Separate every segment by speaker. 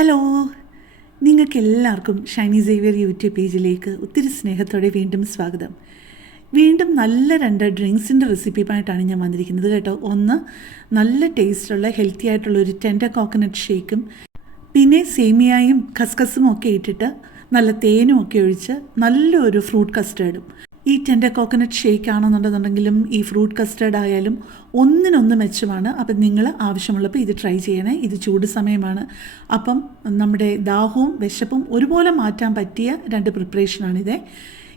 Speaker 1: Hello. നിങ്ങൾക്ക് എല്ലാവർക്കും Shiny Xavier YouTube പേജിലേക്ക് ഒത്തിരി സ്നേഹത്തോടെ വീണ്ടും സ്വാഗതം. വീണ്ടും നല്ല രണ്ട് ഡ്രിങ്ക്സിന്റെ റെസിപ്പിയുമായിട്ടാണ് ഞാൻ വന്നിരിക്കുന്നത് കേട്ടോ. ഒന്ന് നല്ല ടേസ്റ്റുള്ള ഹെൽത്തി ആയിട്ടുള്ള ഒരു ടെൻഡർ കോക്കനട്ട് ഷേക്കും പിന്നെ സേമിയായും ഖസ്ഖസും ഒക്കെ ഇട്ടിട്ട് നല്ല തേനും ഒക്കെ ഒഴിച്ച് നല്ലൊരു ഫ്രൂട്ട് കസ്റ്റേർഡും. ഈ ടെൻഡർ കോക്കനട്ട് ഷേക്ക് ആണെന്നുണ്ടെന്നുണ്ടെങ്കിലും ഈ ഫ്രൂട്ട് കസ്റ്റേർഡ് ആയാലും ഒന്നിനൊന്ന് മെച്ചമാണ്. അപ്പം നിങ്ങൾ ആവശ്യമുള്ളപ്പോൾ ഇത് ട്രൈ ചെയ്യണേ. ഇത് ചൂട് സമയമാണ്. അപ്പം നമ്മുടെ ദാഹവും വിശപ്പും ഒരുപോലെ മാറ്റാൻ പറ്റിയ രണ്ട് പ്രിപ്പറേഷനാണിത്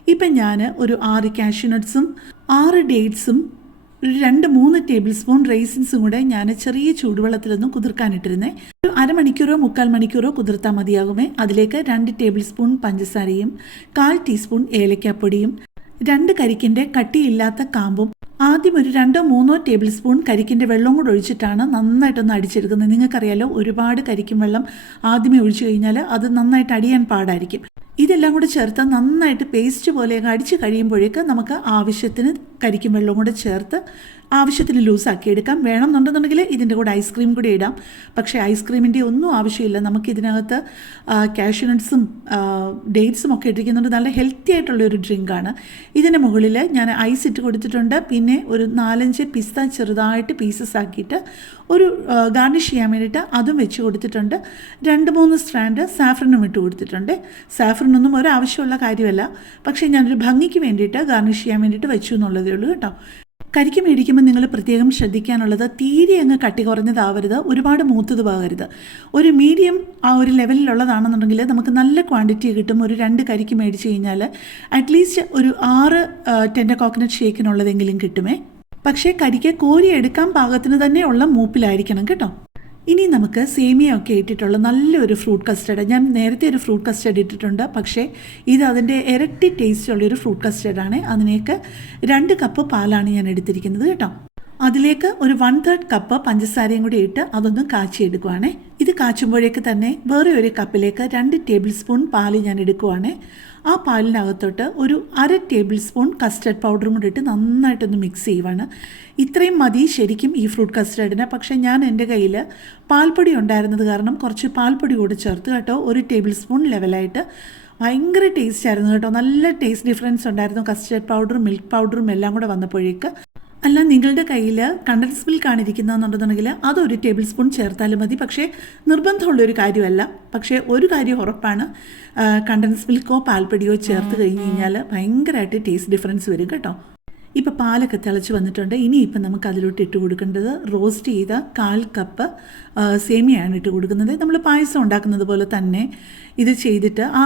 Speaker 1: ഇപ്പം ഞാൻ ഒരു ആറ് കാഷ്യൂനട്ട്സും ആറ് ഡേറ്റ്സും ഒരു രണ്ട് മൂന്ന് ടേബിൾ സ്പൂൺ റൈസിൻസും കൂടെ ഞാൻ ചെറിയ ചൂടുവെള്ളത്തിലൊന്നും കുതിർക്കാനിട്ടിരുന്നേ. ഒരു അരമണിക്കൂറോ മുക്കാൽ മണിക്കൂറോ കുതിർത്താൽ മതിയാകുമേ. അതിലേക്ക് രണ്ട് ടേബിൾ സ്പൂൺ പഞ്ചസാരയും കാൽ ടീസ്പൂൺ ഏലക്കാപ്പൊടിയും രണ്ട് കരിക്കിന്റെ കട്ടിയില്ലാത്ത കാമ്പും ആദ്യം ഒരു രണ്ടോ മൂന്നോ ടേബിൾ സ്പൂൺ കരിക്കിന്റെ വെള്ളം കൂടെ ഒഴിച്ചിട്ടാണ് നന്നായിട്ടൊന്ന് അടിച്ചെടുക്കുന്നത്. നിങ്ങൾക്കറിയാലോ ഒരുപാട് കരിക്കും വെള്ളം ആദ്യമേ ഒഴിച്ചു കഴിഞ്ഞാൽ അത് നന്നായിട്ട് അടിയാൻ പാടായിരിക്കും. ഇതെല്ലാം കൂടെ ചേർത്ത് നന്നായിട്ട് പേസ്റ്റ് പോലെയൊക്കെ അടിച്ച് കഴിയുമ്പോഴേക്ക് നമുക്ക് ആവശ്യത്തിന് കരിക്കും വെള്ളവും കൂടെ ചേർത്ത് ആവശ്യത്തിന് ലൂസാക്കി എടുക്കാം വേണമെന്നുണ്ടെന്നുണ്ടെങ്കിൽ ഇതിന്റെ കൂടെ ഐസ്ക്രീം കൂടി ഇടാം. പക്ഷേ ഐസ്ക്രീമിന്റെ ഒന്നും ആവശ്യമില്ല. നമുക്ക് ഇതിനകത്ത് കാഷ്യൂനട്ട്സും ഡേറ്റ്സും ഒക്കെ ഇട്ടിരിക്കുന്നുണ്ട്. നല്ല ഹെൽത്തി ആയിട്ടുള്ള ഒരു ഡ്രിങ്കാണ് ഇതിന് മുകളിൽ ഞാൻ ഐസ് ഇട്ട് കൊടുത്തിട്ടുണ്ട്. പിന്നെ ഒരു നാലഞ്ച് പിസ്ത ചെറുതായിട്ട് പീസസ് ആക്കിയിട്ട് ഒരു ഗാർണിഷ് ചെയ്യാൻ വേണ്ടിയിട്ട് അതും വെച്ച് കൊടുത്തിട്ടുണ്ട്. രണ്ട് മൂന്ന് സ്ട്രാൻഡ് സാഫ്രനും ഇട്ട് കൊടുത്തിട്ടുണ്ട്. സാഫ്രനൊന്നും ഒരാവശ്യമുള്ള കാര്യമല്ല. പക്ഷേ ഞാനൊരു ഭംഗിക്ക് വേണ്ടിയിട്ട് ഗാർണിഷ് ചെയ്യാൻ വേണ്ടിയിട്ട് വെച്ചു എന്നുള്ളതേ ഉള്ളൂ കേട്ടോ. കരിക്ക് മേടിക്കുമ്പോൾ നിങ്ങൾ പ്രത്യേകം ശ്രദ്ധിക്കാനുള്ളത് തീരെ അങ്ങ് കട്ടി കുറഞ്ഞതാവരുത് ഒരുപാട് മൂത്തത് പോകരുത് ഒരു മീഡിയം ആ ഒരു ലെവലിലുള്ളതാണെന്നുണ്ടെങ്കിൽ നമുക്ക് നല്ല ക്വാണ്ടിറ്റി കിട്ടും. ഒരു രണ്ട് കരിക്ക് മേടിച്ച് കഴിഞ്ഞാൽ അറ്റ്ലീസ്റ്റ് ഒരു ആറ് ടെൻഡർ കോക്കനട്ട് ഷേക്കിനുള്ളതെങ്കിലും കിട്ടുമേ. പക്ഷേ കരിക്ക് കോരി എടുക്കാൻ പാകത്തിന് തന്നെയുള്ള മൂപ്പിലായിരിക്കണം കേട്ടോ. ഇനി നമുക്ക് സേമിയ ഒക്കെ ഇട്ടിട്ടുള്ള നല്ലൊരു ഫ്രൂട്ട് കസ്റ്റഡ് ഞാൻ നേരത്തെ ഒരു ഫ്രൂട്ട് കസ്റ്റഡ് ഇട്ടിട്ടുണ്ട് പക്ഷേ ഇത് അതിന്റെ ഇരട്ടി ടേസ്റ്റ് ഉള്ളൊരു ഫ്രൂട്ട് കസ്റ്റർഡാണ് അതിനേക്ക് രണ്ട് കപ്പ് പാലാണ് ഞാൻ എടുത്തിരിക്കുന്നത് കേട്ടോ. അതിലേക്ക് ഒരു വൺ തേർഡ് കപ്പ് പഞ്ചസാരയും കൂടി ഇട്ട് അതൊന്ന് കാച്ചിയെടുക്കുവാണേ. ഇത് കാച്ചുമ്പോഴേക്ക് തന്നെ വേറെ ഒരു കപ്പിലേക്ക് രണ്ട് ടേബിൾ സ്പൂൺ പാൽ ഞാൻ എടുക്കുവാണേ. ആ പാലിനകത്തോട്ട് ഒരു അര ടേബിൾ സ്പൂൺ കസ്റ്റർഡ് പൗഡറും കൂടി ഇട്ട് നന്നായിട്ടൊന്ന് മിക്സ് ചെയ്യുവാണ്. ഇത്രയും മതി ശരിക്കും ഈ ഫ്രൂട്ട് കസ്റ്റേർഡിന് പക്ഷേ ഞാൻ എന്റെ കയ്യിൽ പാൽപ്പൊടി ഉണ്ടായിരുന്നത് കാരണം കുറച്ച് പാൽപ്പൊടി കൂടി ചേർത്ത് കേട്ടോ. ഒരു ടേബിൾ സ്പൂൺ ലെവലായിട്ട് ഭയങ്കര ടേസ്റ്റ് ആയിരുന്നു കേട്ടോ. നല്ല ടേസ്റ്റ് ഡിഫറൻസ് ഉണ്ടായിരുന്നു. കസ്റ്റേർഡ് പൗഡറും മിൽക്ക് പൗഡറും എല്ലാം കൂടെ വന്നപ്പോഴേക്ക്. അല്ല നിങ്ങളുടെ കയ്യിൽ കണ്ടൻസ് മിൽക്ക് ആണ് ഇരിക്കുന്നതെന്നുണ്ടെന്നുണ്ടെങ്കിൽ അതൊരു ടേബിൾ സ്പൂൺ ചേർത്താലും മതി. പക്ഷേ നിർബന്ധമുള്ള ഒരു കാര്യമല്ല. പക്ഷേ ഒരു കാര്യം ഉറപ്പാണ്. കണ്ടൻസ് മിൽക്കോ പാൽപ്പൊടിയോ ചേർത്ത് കഴിഞ്ഞ് കഴിഞ്ഞാൽ ഭയങ്കരമായിട്ട് ടേസ്റ്റ് ഡിഫറൻസ് വരും കേട്ടോ. ഇപ്പോൾ പാലൊക്കെ തിളച്ച് വന്നിട്ടുണ്ട്. ഇനിയിപ്പോൾ നമുക്ക് അതിലോട്ട് ഇട്ട് കൊടുക്കേണ്ടത് റോസ്റ്റ് ചെയ്ത കാൽ കപ്പ് സേമിയയാണ് ഇട്ട് കൊടുക്കുന്നത്. നമ്മൾ പായസം ഉണ്ടാക്കുന്നത് പോലെ തന്നെ ഇത് ചെയ്തിട്ട് ആ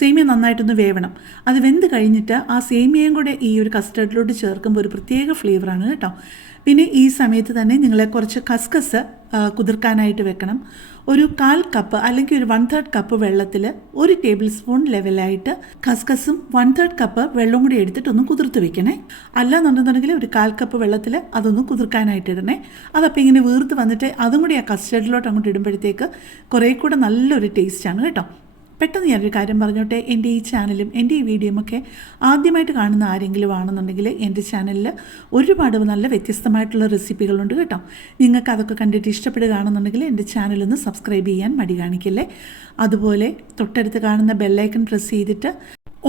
Speaker 1: സേമിയ നന്നായിട്ടൊന്ന് വേവണം. അത് വെന്ത് കഴിഞ്ഞിട്ട് ആ സേമിയയും കൂടെ ഈ ഒരു കസ്റ്റർഡിലോട്ട് ചേർക്കുമ്പോൾ ഒരു പ്രത്യേക ഫ്ലേവറാണ് കേട്ടോ. പിന്നെ ഈ സമയത്ത് തന്നെ നിങ്ങളെ കുറച്ച് കസ്കസ് കുതിർക്കാനായിട്ട് വെക്കണം. ഒരു കാൽ കപ്പ് അല്ലെങ്കിൽ ഒരു വൺ തേർഡ് കപ്പ് വെള്ളത്തിൽ ഒരു ടേബിൾ സ്പൂൺ ലെവലായിട്ട് കസ്കസും വൺ തേർഡ് കപ്പ് വെള്ളം കൂടി എടുത്തിട്ട് ഒന്ന് കുതിർത്ത് വെക്കണേ. അല്ലാന്നുണ്ടെന്നുണ്ടെങ്കിൽ ഒരു കാൽ കപ്പ് വെള്ളത്തിൽ അതൊന്ന് കുതിർക്കാനായിട്ട് ഇടണേ. അതപ്പോൾ ഇങ്ങനെ വീർത്ത് വന്നിട്ട് അതും കൂടി ആ കസ്റ്റർഡിലോട്ട് അങ്ങോട്ട് ഇടുമ്പോഴത്തേക്ക് കുറേ കൂടെ നല്ലൊരു ടേസ്റ്റാണ് കേട്ടോ. പെട്ടെന്ന് ഞാനൊരു കാര്യം പറഞ്ഞോട്ടെ? എന്റെ ഈ ചാനലും എന്റെ ഈ വീഡിയോയും ഒക്കെ ആദ്യമായിട്ട് കാണുന്ന ആരെങ്കിലും ആണെന്നുണ്ടെങ്കിൽ എന്റെ ചാനലിൽ ഒരുപാട് നല്ല വ്യത്യസ്തമായിട്ടുള്ള റെസിപ്പികളുണ്ട് കേട്ടോ. നിങ്ങൾക്ക് അതൊക്കെ കണ്ടിട്ട് ഇഷ്ടപ്പെടുകയാണെന്നുണ്ടെങ്കിൽ എന്റെ ചാനലൊന്ന് സബ്സ്ക്രൈബ് ചെയ്യാൻ മടി കാണിക്കല്ലേ? അതുപോലെ തൊട്ടടുത്ത് കാണുന്ന ബെല്ലൈക്കൺ പ്രസ് ചെയ്തിട്ട്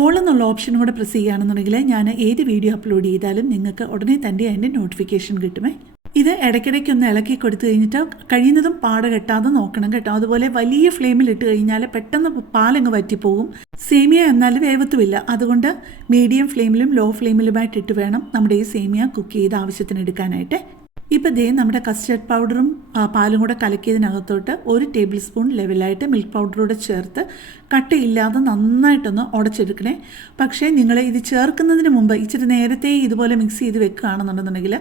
Speaker 1: ഓൾ എന്നുള്ള ഓപ്ഷൻ കൂടെ പ്രസ് ചെയ്യുകയാണെന്നുണ്ടെങ്കിൽ ഞാൻ ഏത് വീഡിയോ അപ്ലോഡ് ചെയ്താലും നിങ്ങൾക്ക് ഉടനെ തന്നെ അതിന്റെ നോട്ടിഫിക്കേഷൻ കിട്ടുമേ. ഇത് ഇടയ്ക്കിടയ്ക്ക് ഒന്ന് ഇളക്കി കൊടുത്തു കഴിഞ്ഞിട്ട് കഴിയുന്നതും പാട കെട്ടാതെ നോക്കണം കേട്ടോ. അതുപോലെ വലിയ ഫ്ലെയിമിൽ ഇട്ട് കഴിഞ്ഞാൽ പെട്ടെന്ന് പാലങ്ങ് വറ്റിപ്പോകും. സേമിയ എന്നാൽ വേവത്തുമില്ല. അതുകൊണ്ട് മീഡിയം ഫ്ലെയിമിലും ലോ ഫ്ലെയിമിലുമായിട്ട് ഇട്ട് വേണം നമ്മുടെ ഈ സേമിയ കുക്ക് ചെയ്ത് ആവശ്യത്തിന് എടുക്കാനായിട്ട്. ഇപ്പം ദേ നമ്മുടെ കസ്റ്റർഡ് പൗഡറും പാലും കൂടെ കലക്കിയതിനകത്തോട്ട് ഒരു ടേബിൾ സ്പൂൺ ലെവലായിട്ട് മിൽക്ക് പൗഡറൂടെ ചേർത്ത് കട്ടയില്ലാതെ നന്നായിട്ടൊന്ന് ഉടച്ചെടുക്കണേ. പക്ഷേ നിങ്ങൾ ഇത് ചേർക്കുന്നതിന് മുമ്പ് ഇച്ചിരി നേരത്തെ ഇതുപോലെ മിക്സ് ചെയ്ത് വെക്കുകയാണെന്നുണ്ടെന്നുണ്ടെങ്കിൽ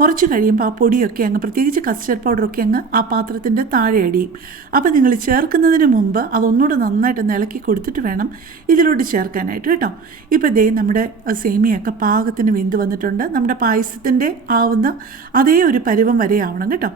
Speaker 1: കുറച്ച് കഴിയുമ്പോൾ ആ പൊടിയൊക്കെ അങ്ങ് പ്രത്യേകിച്ച് കസ്റ്റർഡ് പൗഡറൊക്കെ അങ്ങ് ആ പാത്രത്തിന്റെ താഴെ അടിയും. അപ്പോൾ നിങ്ങൾ ചേർക്കുന്നതിന് മുമ്പ് അതൊന്നുകൂടെ നന്നായിട്ട് ഇളക്കി കൊടുത്തിട്ട് വേണം ഇതിലോട്ട് ചേർക്കാനായിട്ട് കേട്ടോ. ഇപ്പോൾ ദേ നമ്മുടെ സേമിയൊക്കെ പാകത്തിന് വെന്ത് വന്നിട്ടുണ്ട്. നമ്മുടെ പായസത്തിന്റെ ആവുന്ന അതേ ഒരു പരുവം വരെ ആവണം കേട്ടോ.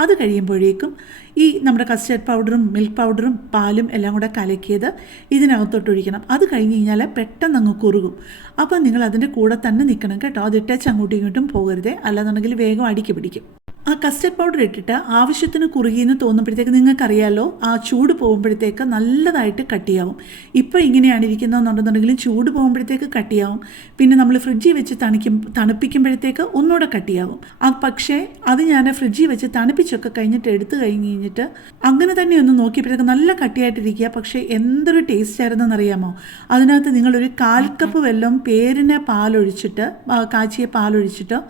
Speaker 1: അത് കഴിയുമ്പോഴേക്കും ഈ നമ്മുടെ കസ്റ്റർഡ് പൗഡറും മിൽക്ക് പൗഡറും പാലും എല്ലാം കൂടെ കലക്കിയത് ഇതിനകത്തോട്ട് ഒഴിക്കണം. അത് കഴിഞ്ഞ് കഴിഞ്ഞാൽ പെട്ടെന്ന് അങ്ങ് കുറുകും. അപ്പോൾ നിങ്ങൾ അതിന്റെ കൂടെ തന്നെ നിൽക്കണം കേട്ടോ. അത് ഇട്ടേച്ച് അങ്ങോട്ടും ഇങ്ങോട്ടും പോകരുതേ. അല്ലാന്നുണ്ടെങ്കിൽ വേഗം അടിക്ക് പിടിക്കും. ആ കസ്റ്റർഡ് പൗഡർ ഇട്ടിട്ട് ആവശ്യത്തിന് കുറുകിയെന്ന് തോന്നുമ്പോഴത്തേക്ക് നിങ്ങൾക്കറിയാലോ ആ ചൂട് പോകുമ്പോഴത്തേക്ക് നല്ലതായിട്ട് കട്ടിയാവും. ഇപ്പോൾ ഇങ്ങനെയാണ് ഇരിക്കുന്നതെന്നുണ്ടെന്നുണ്ടെങ്കിലും ചൂട് പോകുമ്പോഴത്തേക്ക് കട്ടിയാവും. പിന്നെ നമ്മൾ ഫ്രിഡ്ജിൽ വെച്ച് തണിക്കും തണുപ്പിക്കുമ്പോഴത്തേക്ക് ഒന്നുകൂടെ കട്ടിയാവും. ആ പക്ഷേ അത് ഞാൻ ഫ്രിഡ്ജിൽ വെച്ച് തണുപ്പിച്ചൊക്കെ കഴിഞ്ഞിട്ട് എടുത്തു കഴിഞ്ഞ് കഴിഞ്ഞിട്ട് അങ്ങനെ തന്നെ ഒന്ന് നോക്കിയപ്പോഴത്തേക്ക് നല്ല കട്ടിയായിട്ടിരിക്കുക. പക്ഷേ എന്തൊരു ടേസ്റ്റ് ആയിരുന്നെന്ന് അറിയാമോ അതിനകത്ത് നിങ്ങളൊരു കാൽ കപ്പ് വെള്ളം പേരിനെ പാലൊഴിച്ചിട്ട് കാച്ചിയെ പാലൊഴിച്ചിട്ട്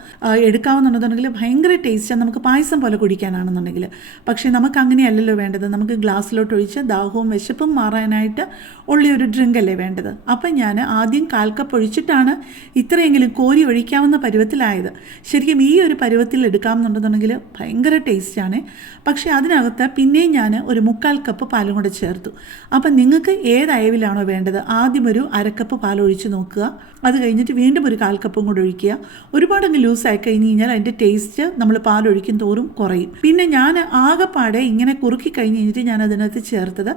Speaker 1: എടുക്കാവുന്നുണ്ടെന്നുണ്ടെങ്കിൽ ഭയങ്കര ടേസ്റ്റാണ് നമുക്ക് പായസം പോലെ കുടിക്കാനാണെന്നുണ്ടെങ്കിൽ. പക്ഷേ നമുക്ക് അങ്ങനെയല്ലല്ലോ വേണ്ടത്. നമുക്ക് ഗ്ലാസ്സിലോട്ട് ഒഴിച്ച് ദാഹവും വിശപ്പും മാറാനായിട്ട് ഉള്ള ഒരു ഡ്രിങ്ക് അല്ലേ വേണ്ടത്. അപ്പം ഞാൻ ആദ്യം കാൽക്കപ്പ് കപ്പ് ഒഴിച്ചിട്ടാണ് ഇത്രയെങ്കിലും കോരി ഒഴിക്കാവുന്ന പരുവത്തിലായത്. ശരിക്കും ഈ ഒരു പരുവത്തിൽ എടുക്കാമെന്നുണ്ടെന്നുണ്ടെങ്കിൽ ഭയങ്കര ടേസ്റ്റാണ്. പക്ഷേ അതിനകത്ത് പിന്നെയും ഞാൻ ഒരു മുക്കാൽ കപ്പ് പാലും കൂടെ ചേർത്തു. അപ്പം നിങ്ങൾക്ക് ഏത് അയവിലാണോ വേണ്ടത് ആദ്യം ഒരു അരക്കപ്പ് പാൽ ഒഴിച്ച് നോക്കുക. അത് കഴിഞ്ഞിട്ട് വീണ്ടും ഒരു കാൽ കൂടെ ഒഴിക്കുക. ഒരുപാടങ്ങ് ലൂസായി കഴിഞ്ഞ് കഴിഞ്ഞാൽ അതിന്റെ ടേസ്റ്റ് നമ്മൾ പാൽ ഒഴിക്കും തോറും കുറയും. പിന്നെ ഞാൻ ആകെപ്പാടെ ഇങ്ങനെ കുറുക്കി കഴിഞ്ഞ് കഴിഞ്ഞിട്ട് ഞാൻ അതിനകത്ത് ചേർത്തത്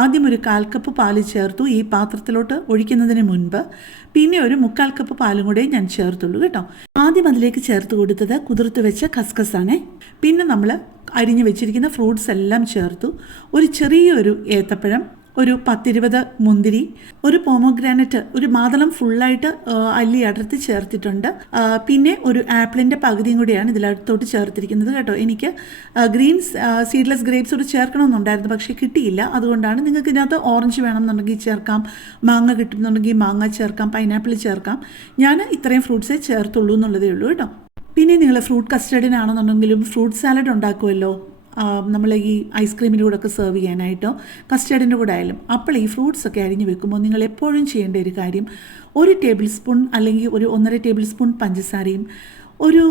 Speaker 1: ആദ്യം ഒരു കാൽ കപ്പ് പാൽ ചേർത്തു ഈ പാത്രത്തിലോട്ട് ഒഴിക്കുന്നതിന് മുൻപ്. പിന്നെ ഒരു മുക്കാൽ കപ്പ് പാലും കൂടെ ഞാൻ ചേർത്തുള്ളൂ കേട്ടോ. ആദ്യം അതിലേക്ക് ചേർത്ത് കൊടുത്തത് കുതിർത്ത് വെച്ച കസ്കസാണേ. പിന്നെ നമ്മൾ അരിഞ്ഞു വെച്ചിരിക്കുന്ന ഫ്രൂട്ട്സ് എല്ലാം ചേർത്തു. ഒരു ചെറിയൊരു ഏത്തപ്പഴം ഒരു പത്തിരുപത് മുന്തിരി ഒരു പോമോഗ്രാനറ്റ് ഒരു മാതളം ഫുള്ളായിട്ട് അല്ലി അടർത്തി ചേർത്തിട്ടുണ്ട്. പിന്നെ ഒരു ആപ്പിളിന്റെ പകുതിയും കൂടിയാണ് ഇതിലടുത്തോട്ട് ചേർത്തിരിക്കുന്നത് കേട്ടോ. എനിക്ക് ഗ്രീൻസ് സീഡ്ലെസ് ഗ്രേപ്സ് കൂടി ചേർക്കണമെന്നുണ്ടായിരുന്നു പക്ഷേ കിട്ടിയില്ല. അതുകൊണ്ടാണ് നിങ്ങൾക്ക് ഇതിനകത്ത് ഓറഞ്ച് വേണമെന്നുണ്ടെങ്കിൽ ചേർക്കാം മാങ്ങ കിട്ടുന്നുണ്ടെങ്കിൽ മാങ്ങ ചേർക്കാം പൈനാപ്പിൾ ചേർക്കാം. ഞാൻ ഇത്രയും ഫ്രൂട്ട്സേ ചേർത്തുള്ളൂ എന്നുള്ളതേ ഉള്ളൂ കേട്ടോ. പിന്നെ നിങ്ങൾ ഫ്രൂട്ട് കസ്റ്റഡിനാണെന്നുണ്ടെങ്കിലും ഫ്രൂട്ട് സാലഡ് ഉണ്ടാക്കുമല്ലോ നമ്മൾ ഈ ഐസ്ക്രീമിന്റെ കൂടെ ഒക്കെ സെർവ് ചെയ്യാനായിട്ടോ കസ്റ്റേർഡിന്റെ കൂടെ ആയാലും അപ്പോൾ ഈ ഫ്രൂട്ട്സ് ഒക്കെ അരിഞ്ഞ് വെക്കുമ്പോൾ നിങ്ങൾ എപ്പോഴും ചെയ്യേണ്ട ഒരു കാര്യം ഒരു ടേബിൾ സ്പൂൺ അല്ലെങ്കിൽ ഒരു ഒന്നര ടേബിൾ സ്പൂൺ പഞ്ചസാരയും ഒരു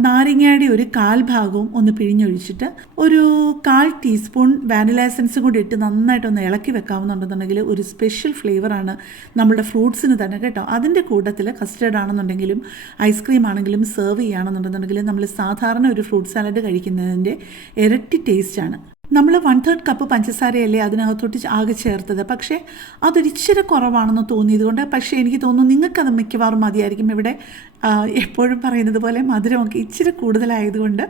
Speaker 1: നാരങ്ങയുടെ ഒരു കാൽ ഭാഗവും ഒന്ന് പിഴിഞ്ഞൊഴിച്ചിട്ട് ഒരു കാൽ ടീസ്പൂൺ വാനില എസൻസും കൂടി ഇട്ട് നന്നായിട്ടൊന്ന് ഇളക്കി വെക്കാവുന്നുണ്ടെന്നുണ്ടെങ്കിൽ ഒരു സ്പെഷ്യൽ ഫ്ലേവറാണ് നമ്മുടെ ഫ്രൂട്ട്സിന് തന്നെ കേട്ടോ. അതിന്റെ കൂട്ടത്തിൽ കസ്റ്റേർഡ് ആണെന്നുണ്ടെങ്കിലും ഐസ്ക്രീം ആണെങ്കിലും സെർവ് ചെയ്യുകയാണെന്നുണ്ടെന്നുണ്ടെങ്കിൽ നമ്മൾ സാധാരണ ഒരു ഫ്രൂട്ട് സാലഡ് കഴിക്കുന്നതിന്റെ ഇരട്ടി ടേസ്റ്റാണ് നമ്മൾ വൺ തേർഡ് കപ്പ് പഞ്ചസാരയല്ലേ അതിനകത്തോട്ട് ആകെ ചേർത്തത്. പക്ഷേ അതൊരിച്ചിരി കുറവാണെന്ന് തോന്നിയത് കൊണ്ട് പക്ഷേ എനിക്ക് തോന്നുന്നു നിങ്ങൾക്കത് മിക്കവാറും മതിയായിരിക്കും. ഇവിടെ എപ്പോഴും പറയുന്നത് പോലെ മധുരമൊക്കെ ഇച്ചിരി കൂടുതലായതുകൊണ്ട്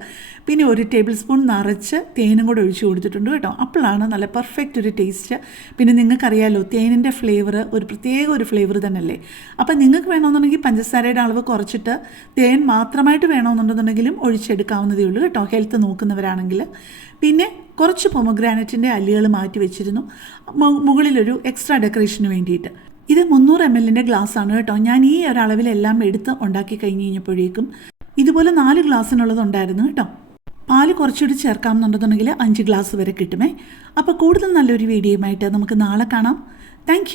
Speaker 1: പിന്നെ ഒരു ടേബിൾ സ്പൂൺ നിറച്ച് തേനും കൂടെ ഒഴിച്ചു കൊടുത്തിട്ടുണ്ട് കേട്ടോ. അപ്പോഴാണ് നല്ല പെർഫെക്റ്റ് ഒരു ടേസ്റ്റ് പിന്നെ നിങ്ങൾക്കറിയാലോ തേനിന്റെ ഫ്ലേവർ ഒരു പ്രത്യേക ഒരു ഫ്ലേവർ തന്നെയല്ലേ. അപ്പം നിങ്ങൾക്ക് വേണമെന്നുണ്ടെങ്കിൽ പഞ്ചസാരയുടെ അളവ് കുറച്ചിട്ട് തേൻ മാത്രമായിട്ട് വേണമെന്നുണ്ടെന്നുണ്ടെങ്കിലും ഒഴിച്ചെടുക്കാവുന്നതേ ഉള്ളൂ കേട്ടോ ഹെൽത്ത് നോക്കുന്നവരാണെങ്കിൽ. പിന്നെ കുറച്ച് പൊമഗ്രാനറ്റിന്റെ അല്ലികൾ മാറ്റി വെച്ചിരുന്നു. മുകളിലൊരു എക്സ്ട്രാ ഡെക്കറേഷന് വേണ്ടിയിട്ട്. ഇത് മുന്നൂറ് എം എല്ലിന്റെ ഗ്ലാസ്സാണ് കേട്ടോ. ഞാൻ ഈ ഒരളവിലെല്ലാം എടുത്ത് ഉണ്ടാക്കി കഴിഞ്ഞ് കഴിഞ്ഞപ്പോഴേക്കും ഇതുപോലെ നാല് ഗ്ലാസ്സിനുള്ളത് ഉണ്ടായിരുന്നു കേട്ടോ. പാൽ കുറച്ചുകൂടി ചേർക്കാമെന്നുണ്ടെന്നുണ്ടെങ്കിൽ അഞ്ച് ഗ്ലാസ് വരെ കിട്ടുമേ. അപ്പോൾ കൂടുതൽ നല്ലൊരു വീഡിയോയുമായിട്ട് നമുക്ക് നാളെ കാണാം. താങ്ക്